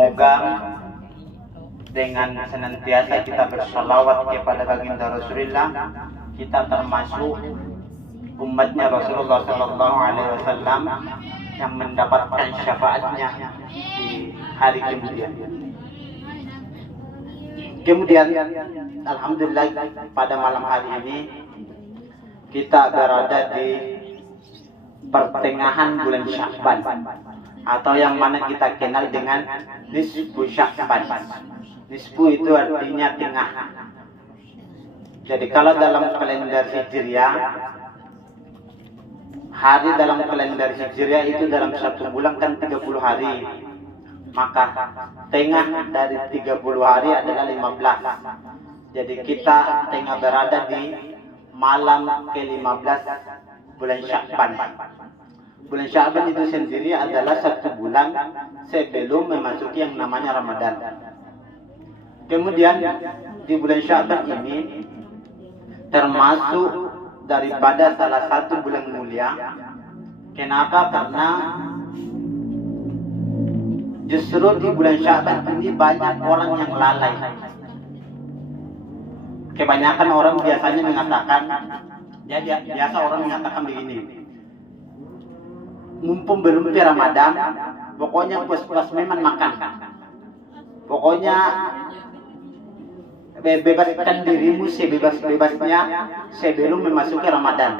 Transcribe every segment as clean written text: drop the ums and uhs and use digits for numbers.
Semoga dengan senantiasa kita bersalawat kepada baginda Rasulullah, kita termasuk umatnya Rasulullah Sallallahu Alaihi Wasallam yang mendapatkan syafaatnya di hari kemudian. Kemudian, alhamdulillah pada malam hari ini kita berada di pertengahan bulan Sya'ban, atau yang mana kita kenal dengan nisfu Sya'ban. Nisfu itu artinya tengah. Jadi kalau dalam kalender Hijriah, hari dalam kalender Hijriah itu dalam satu bulan kan 30 hari. Maka tengah dari 30 hari adalah 15. Jadi kita tengah berada di malam ke-15 bulan Sya'ban. Bulan Sya'ban itu sendiri adalah satu bulan sebelum memasuki yang namanya Ramadan. Kemudian di bulan Sya'ban ini termasuk daripada salah satu bulan mulia. Kenapa? Karena justru di bulan Sya'ban ini banyak orang yang lalai. Kebanyakan orang biasanya mengatakan, biasa orang mengatakan begini, mumpung belum Ramadan, pokoknya puas-puas memang makan. Pokoknya bebaskan dirimu sebebas-bebasnya sebelum memasuki Ramadan.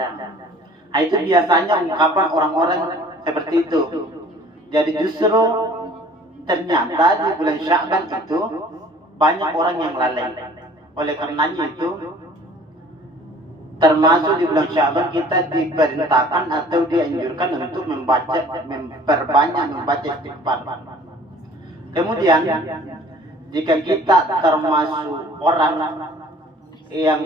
Nah, itu biasanya ungkapan orang-orang seperti itu. Jadi justru ternyata di bulan Sya'ban itu banyak orang yang lalai. Oleh karenanya itu, termasuk di bulan Sya'ban kita diperintahkan atau dianjurkan untuk memperbanyak membaca istighfar. Kemudian, jika kita termasuk orang yang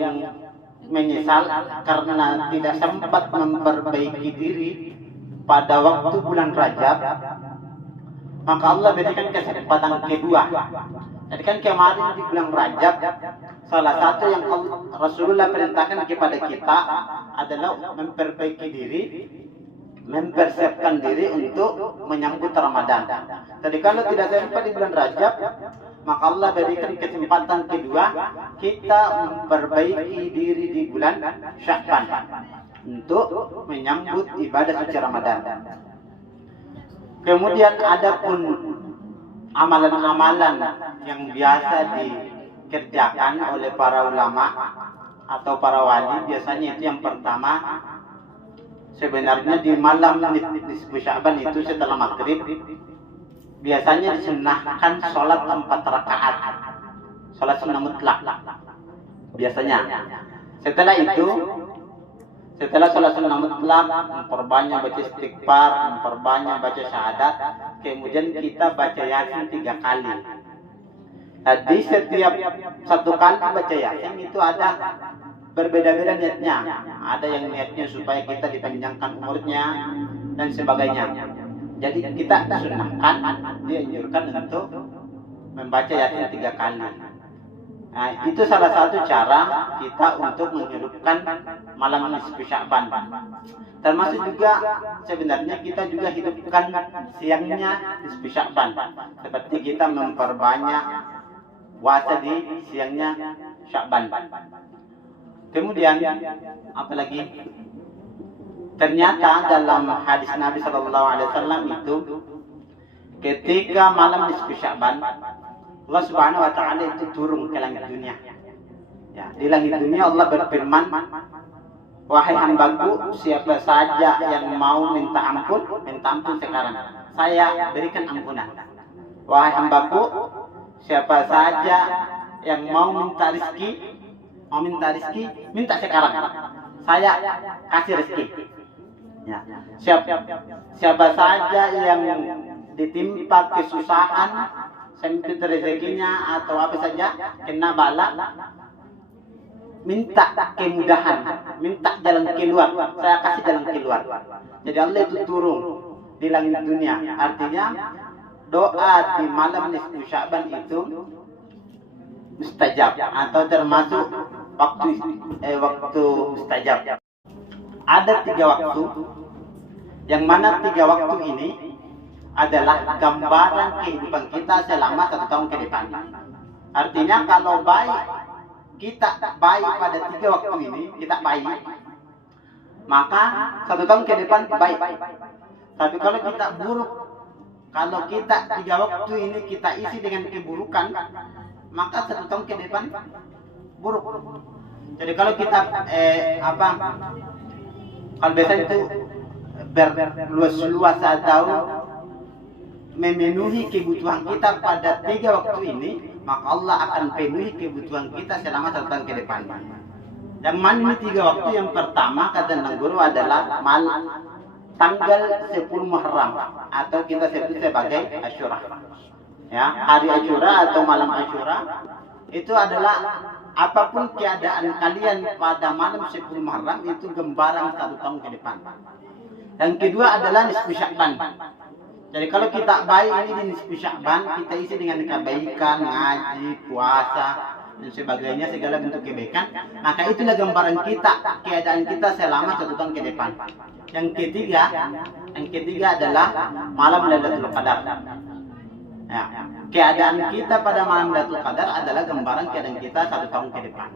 menyesal karena tidak sempat memperbaiki diri pada waktu bulan Rajab, maka Allah berikan kesempatan kedua. Jadi kan kemarin di bulan Rajab, salah satu yang Rasulullah perintahkan kepada kita adalah memperbaiki diri, mempersiapkan diri untuk menyambut Ramadan. Jadi kalau tidak sempat di bulan Rajab, maka Allah berikan kesempatan kedua, kita memperbaiki diri di bulan Sya'ban untuk menyambut ibadah suci Ramadan. Kemudian ada pun amalan-amalan yang biasa dikerjakan oleh para ulama atau para wali. Biasanya itu yang pertama, sebenarnya di malam nisfu Sya'ban itu setelah maghrib biasanya disunnahkan sholat 4 rakaat, sholat sunnah mutlak biasanya. Setelah itu, setelah sholat sunnah mutlak, memperbanyak baca istighfar, memperbanyak baca syahadat, kemudian kita baca Yasin 3 kali. Jadi setiap satu kali baca Yasin itu ada berbeda-beda niatnya. Ada yang niatnya supaya kita dipanjangkan umurnya dan sebagainya. Jadi kita disunahkan, dianjurkan untuk membaca Yasin 3 kali. Nah, itu salah satu cara kita untuk menghidupkan malam nisfu Sya'ban. Termasuk juga sebenarnya kita juga hidupkan siangnya nisfu Sya'ban. Seperti kita memperbanyak puasa di siangnya Sya'ban. Kemudian apalagi? Ternyata dalam hadis Nabi Sallallahu Alaihi Wasallam itu, ketika malam nisfu Sya'ban, Allah Subhanahu Wa Taala itu turun ke langit dunia. Ya, di langit dunia Allah berfirman, wahai hambaku, siapa saja yang mau minta ampun sekarang, saya berikan ampunan. Wahai hambaku, siapa saja yang mau minta rezeki, minta sekarang, saya kasih rezeki. Ya. Siapa saja yang ditimpa kesusahan, sempit rezekinya atau apa saja, kena bala, minta kemudahan, minta jalan keluar, saya kasih jalan keluar. Jadi Allah itu turun di langit dunia. Artinya doa di malam nisfu Sya'ban itu mustajab atau termasuk waktu mustajab. Ada 3 waktu, yang mana 3 waktu ini adalah gambaran kehidupan kita selama 1 tahun ke depan. Artinya kalau kita baik pada 3 waktu ini, kita baik, maka 1 tahun ke depan baik. Tapi kalau kita buruk, kalau kita 3 waktu ini kita isi dengan keburukan, maka 1 tahun ke depan buruk. Jadi kalau kita kalau biasanya itu berluas-luas atau memenuhi kebutuhan kita pada 3 waktu ini, maka Allah akan penuhi kebutuhan kita selama 1 tahun ke depan. Yang mana ini 3 waktu? Yang pertama kata Nang Guru adalah tanggal 10 Muharram atau kita sebut sebagai Asyura. Ya, hari Asyura atau malam Asyura itu adalah apapun keadaan kalian pada malam 10 Muharram itu gambaran 1 tahun ke depan. Yang kedua adalah nisfu Sya'ban. Jadi kalau kita baik ini di nisfu Sya'ban, kita isi dengan kebaikan, ngaji, puasa dan sebagainya, segala bentuk kebaikan, maka itulah gambaran kita, keadaan kita selama 1 tahun ke depan. Yang ketiga adalah malam Lailatul Qadar. Ya, keadaan kita pada malam Lailatul Qadar adalah gambaran keadaan kita 1 tahun ke depan.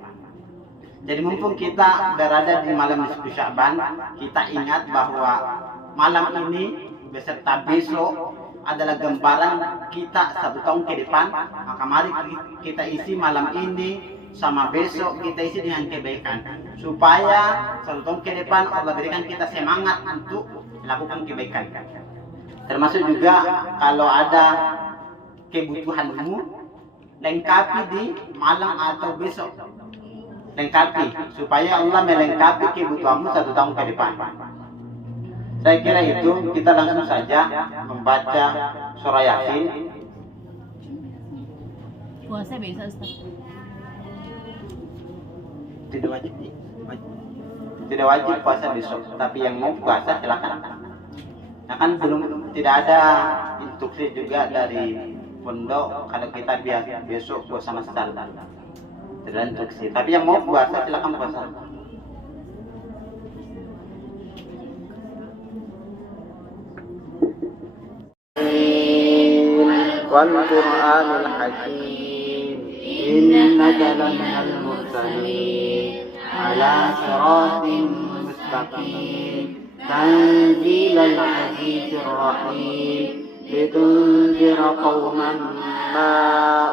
Jadi mumpung kita berada di malam nisfu Sya'ban, kita ingat bahwa malam ini beserta besok adalah gambaran kita 1 tahun ke depan. Maka mari kita isi malam ini sama besok kita isi dengan kebaikan, supaya 1 tahun ke depan Allah berikan kita semangat untuk melakukan kebaikan. Termasuk juga kalau ada kebutuhanmu, lengkapi di malam atau besok. Lengkapi supaya Allah melengkapi kebutuhanmu 1 tahun ke depan. Saya kira itu, kita langsung saja membaca surah Yasin. Puasa bisa, Ustaz? Tidak wajib puasa besok, tapi yang mau puasa silakan. Nah kan tidak ada instruksi juga dari pondok kalau kita besok puasa masal. Tidak ada instruksi, tapi yang mau puasa silakan puasa. والقرآن الحكيم إنك لمن المرسلين على صراط مستقيم تنزيل العزيز الرحيم لتنذر قوما ما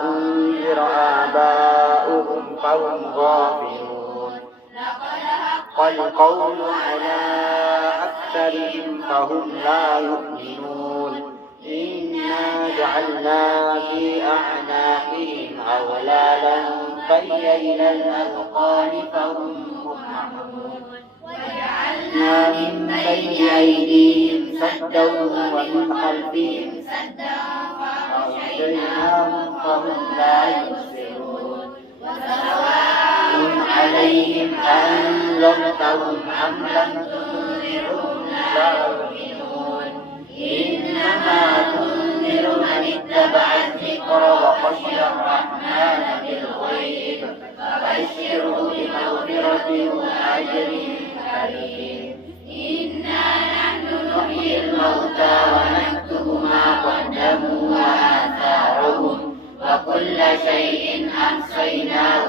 أنذر آباؤهم فهم غافلون حق القول على أكثرهم فهم لا يؤمنون إنا جعلنا في أعناقهم أغلالا فإلى الأذقان فهم مقمحون وجعلنا من بين أيديهم سدا ومن خلفهم سدا فأغشيناهم فهم لا يبصرون وسواء عليهم أأنذرتهم أم لم تنذرهم لا يؤمنون إنما تنذر من اتبع الذكر وخشي الرحمن بالغيب فبشره بمغفرة وأجر كريم إنا نحن نحيي الموتى ونكتب ما قدموا وآثارهم وكل شيء أحصيناه